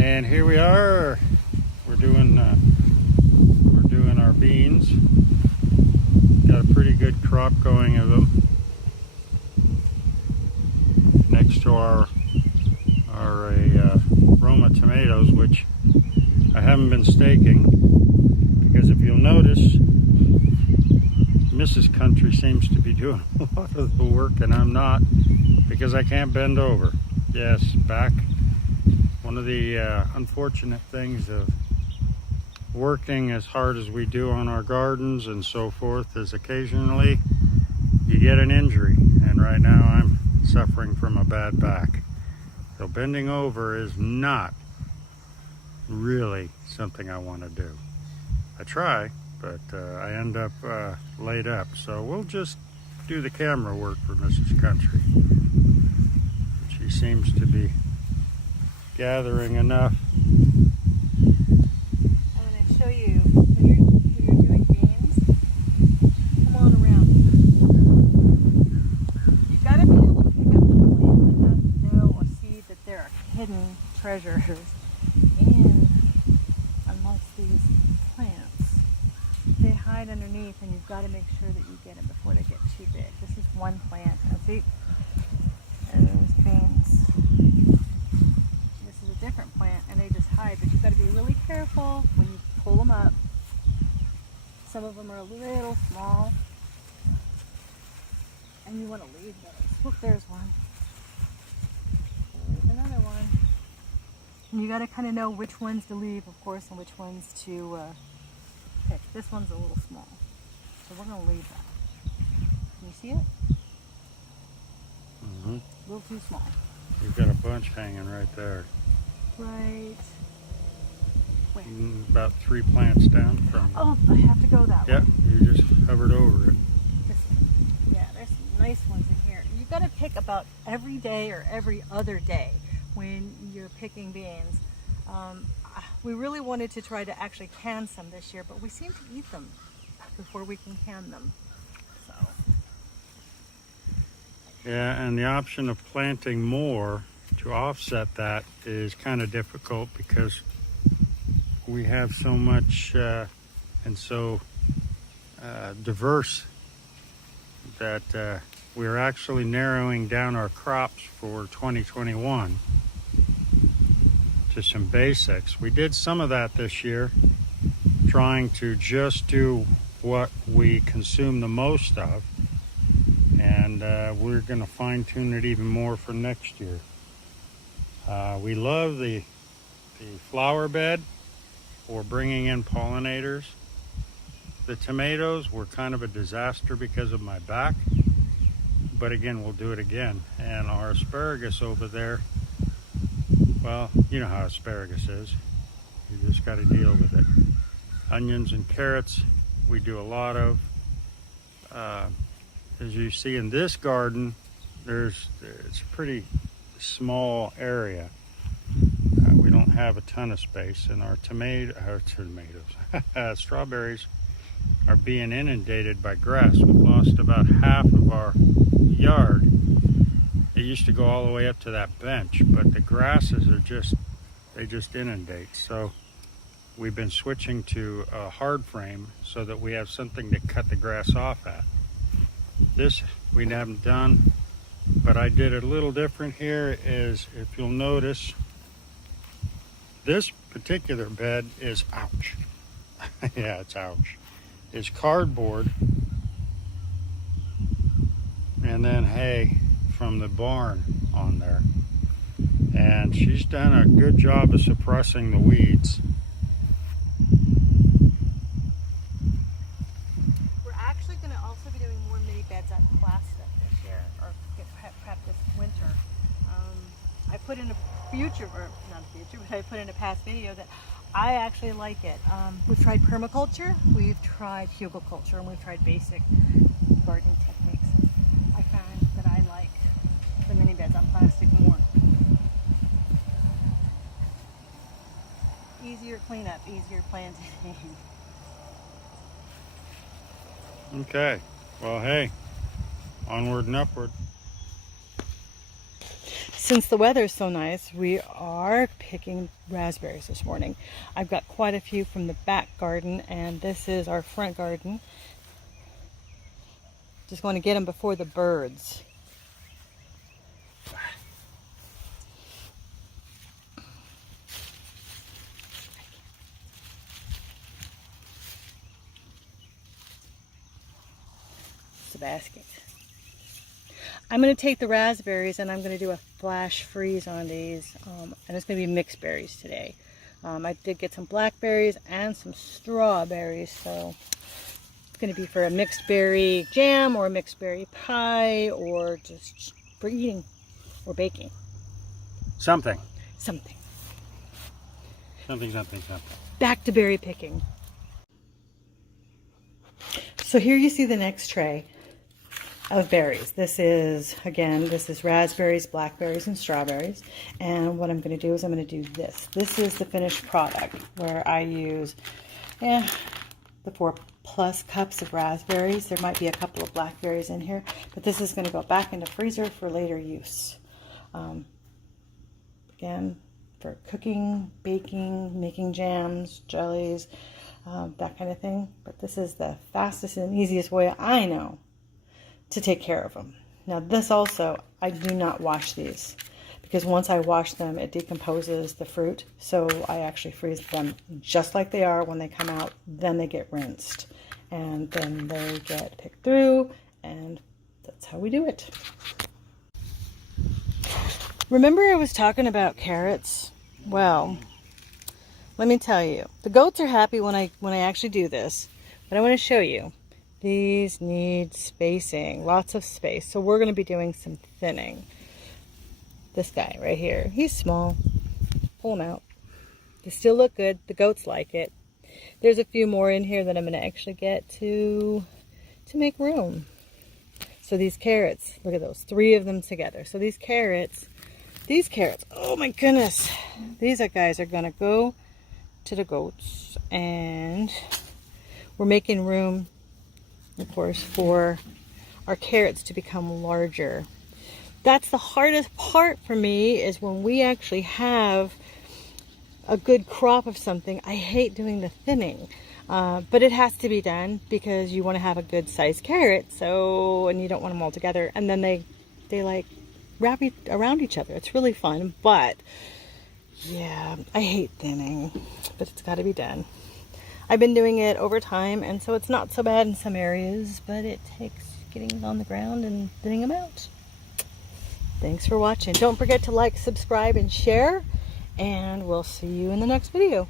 And here we are. We're doing our beans. Got a pretty good crop going of them next to our Roma tomatoes, which I haven't been staking because if you'll notice, Mrs. Country seems to be doing a lot of the work and I'm not, because I can't bend over. Yes, back. One of the unfortunate things of working as hard as we do on our gardens and so forth is occasionally you get an injury, and right now I'm suffering from a bad back. So bending over is not really something I want to do. I try, but I end up laid up. So we'll just do the camera work for Mrs. Country. She seems to be gathering enough. I'm going to show you when you're doing beans. Come on around. You've got to be able to pick up the plant enough to know or see that there are hidden treasures amongst these plants. They hide underneath, and you've got to make sure that you get them before they get too big. This is one plant. And see, there's beans. This is a different plant, and they just hide. But you've got to be really careful when you pull them up. Some of them are a little small, and you want to leave those. Look, there's one. There's another one. And you got to kind of know which ones to leave, of course, and which ones to pick. This one's a little small, so we're going to leave that. Can you see it? Mm-hmm. A little too small. You've got a bunch hanging right there. Right. Where? About 3 plants down from. Oh, I have to go that way. Yep, you just hovered over it. Yeah, there's some nice ones in here. You've got to pick about every day or every other day when you're picking beans. We really wanted to try to actually can some this year, but we seem to eat them before we can can them. So. Yeah, and the option of planting more to offset that is kind of difficult because we have so much and so diverse that we're actually narrowing down our crops for 2021 to some basics. We did some of that this year, trying to just do what we consume the most of, and we're going to fine-tune it even more for next year. We love the flower bed for bringing in pollinators. The tomatoes were kind of a disaster because of my back, but again, we'll do it again. And our asparagus over there, well, you know how asparagus is. You just got to deal with it. Onions and carrots, we do a lot of. As you see in this garden, it's a pretty small area. We don't have a ton of space, and our strawberries are being inundated by grass. We've lost about half of our yard. It used to go all the way up to that bench, but the grasses are just inundate. So we've been switching to a hard frame so that we have something to cut the grass off at. This we haven't done, but I did it a little different here. Is if you'll notice, this particular bed is ouch. Yeah, it's ouch. It's cardboard and then hay from the barn on there. And she's done a good job of suppressing the weeds. We're actually going to also be doing more mini beds on plastic this year, or perhaps this winter. I put in a future, or not a future, but I put in a past video that I actually like it. We've tried permaculture, we've tried hugelculture, and we've tried basic gardening techniques. And I found that I like the mini beds on plastic more. Easier cleanup, easier planting. Okay, well, hey, onward and upward. since the weather is so nice, we are picking raspberries this morning. I've got quite a few from the back garden, and this is our front garden. Just want to get them before the birds. It's a basket. I'm going to take the raspberries and I'm going to do a flash freeze on these, and it's going to be mixed berries today. I did get some blackberries and some strawberries, so it's going to be for a mixed berry jam or a mixed berry pie, or just for eating or baking. Something. Something. Something. Back to berry picking. So here you see the next tray of berries. This is raspberries, blackberries, and strawberries. And what I'm going to do is I'm going to do this. This is the finished product where I use the 4+ cups of raspberries. There might be a couple of blackberries in here, but this is going to go back in the freezer for later use. Again, for cooking, baking, making jams, jellies, that kind of thing. But this is the fastest and easiest way I know to take care of them. Now this also, I do not wash these, because once I wash them, it decomposes the fruit. So I actually freeze them just like they are when they come out. Then they get rinsed, and then they get picked through, and that's how we do it. Remember I was talking about carrots? Well, let me tell you, the goats are happy when I actually do this, but I want to show you. These need spacing, lots of space. So we're going to be doing some thinning. This guy right here, he's small. Pull him out. They still look good. The goats like it. There's a few more in here that I'm going to actually get to make room. So these carrots, look at those, 3 of them together. So these carrots, oh my goodness. These guys are going to go to the goats, and we're making room, of course, for our carrots to become larger. That's the hardest part for me, is when we actually have a good crop of something. I hate doing the thinning, but it has to be done because you want to have a good sized carrot, and you don't want them all together, and then they like wrap around each other. It's really fun, but yeah, I hate thinning, but it's got to be done. I've been doing it over time, and so it's not so bad in some areas, but it takes getting on the ground and thinning them out. Thanks for watching. Don't forget to like, subscribe, and share, and we'll see you in the next video.